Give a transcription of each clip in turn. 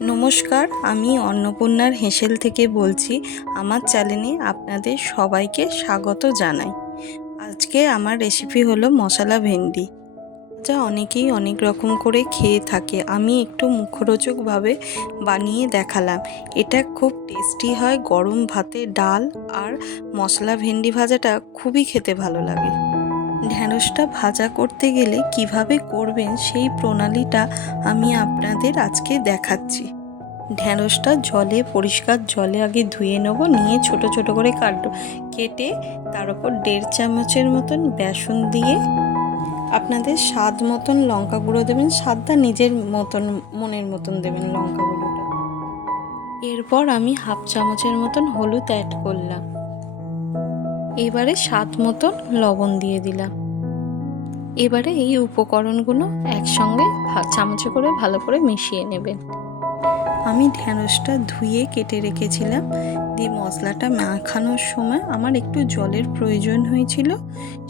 नमस्कार আমি অন্নপূর্ণার হেসেল থেকে বলছি। আমার চ্যানেলে আপনাদের সবাইকে স্বাগত জানাই। আজকে আমার রেসিপি হলো মশলা ভেন্ডি, যা অনেকেই অনেক রকম করে খেয়ে থাকে। আমি একটু মুখরোচকভাবে বানিয়ে দেখালাম। এটা খুব টেস্টি হয়, গরম ভাতে ডাল আর মশলা ভেন্ডি ভাজাটা খুবই খেতে ভালো লাগে। ঢ্যাঁড়সটা ভাজা করতে গেলে কিভাবে করবেন সেই প্রণালীটা আমি আপনাদের আজকে দেখাচ্ছি। ঢ্যাঁড়সটা পরিষ্কার জলে আগে ধুয়ে নেব, নিয়ে ছোট ছোট করে কেটে তার উপর 1.5 চামচের মতন বেসন দিয়ে আপনাদের স্বাদ মতন লঙ্কা গুঁড়ো দেবেন। স্বাদটা নিজের মতন মনের মতন দেবেন লঙ্কা গুঁড়োটা। এরপর আমি 1/2 চামচের মতন হলুদ অ্যাড করলাম। এবারে স্বাদ মতন লবণ দিয়ে দিলাম। এবারে এই উপকরণগুলো একসঙ্গে চামচে করে ভালো করে মিশিয়ে নেবেন। আমি ঢ্যাঁড়সটা ধুয়ে কেটে রেখেছিলাম, দিয়ে মশলাটা মাখানোর সময় আমার একটু জলের প্রয়োজন হয়েছিল,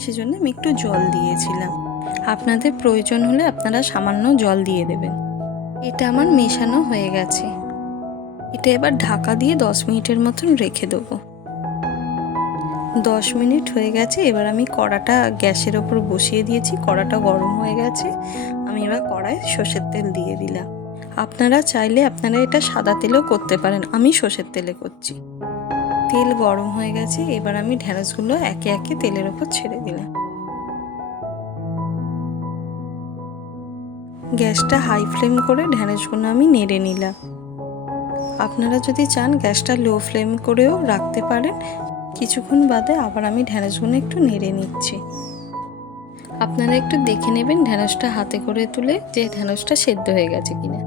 সেজন্য আমি একটু জল দিয়েছিলাম। আপনাদের প্রয়োজন হলে আপনারা সামান্য জল দিয়ে দেবেন। এটা আমার মেশানো হয়ে গেছে। এটা এবার ঢাকা দিয়ে 10 মিনিটের মতন রেখে দেবো। 10 মিনিট হয়ে গেছে। এবার আমি কড়াটা গ্যাসের ওপর বসিয়ে দিয়েছি। কড়াটা গরম হয়ে গেছে। আমি এবার কড়ায় সর্ষের তেল দিয়ে দিলাম। আপনারা চাইলে এটা সাদা তেলেও করতে পারেন, আমি সর্ষের তেলে করছি। তেল গরম হয়ে গেছে। এবার আমি ঢ্যাঁড়সগুলো একে একে তেলের ওপর ছেড়ে দিলাম। গ্যাসটা হাই ফ্লেম করে ঢ্যাঁড়সগুলো আমি নেড়ে নিলাম। আপনারা যদি চান গ্যাসটা লো ফ্লেম করেও রাখতে পারেন। কিছুক্ষণ বাদে আবার আমি ঢ্যাঁড়সগুলো একটু নেড়ে নিচ্ছি। আপনারা একটু দেখে নেবেন ঢ্যাঁড়সটা হাতে করে তুলে যে ঢ্যাঁড়সটা সেদ্ধ হয়ে গেছে কিনা।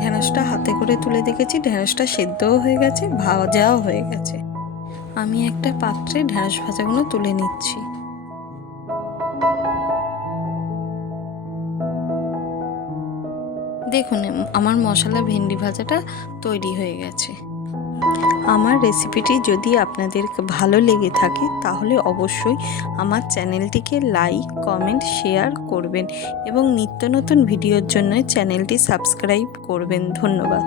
ঢ্যাঁড়সটা হাতে করে তুলে দেখেছি ঢ্যাঁড়সটা সেদ্ধও হয়ে গেছে, ভাজাও হয়ে গেছে। আমি একটা পাত্রে ঢ্যাঁড়স ভাজাগুলো তুলে নিচ্ছি। দেখুন আমার মশলা ভেন্ডি ভাজাটা তৈরি হয়ে গেছে। আমার রেসিপিটি যদি আপনাদের ভালো লেগে থাকে তাহলে অবশ্যই আমার চ্যানেলটিকে লাইক, কমেন্ট, শেয়ার করবেন এবং নিত্য নতুন ভিডিওর জন্য চ্যানেলটি সাবস্ক্রাইব করবেন। ধন্যবাদ।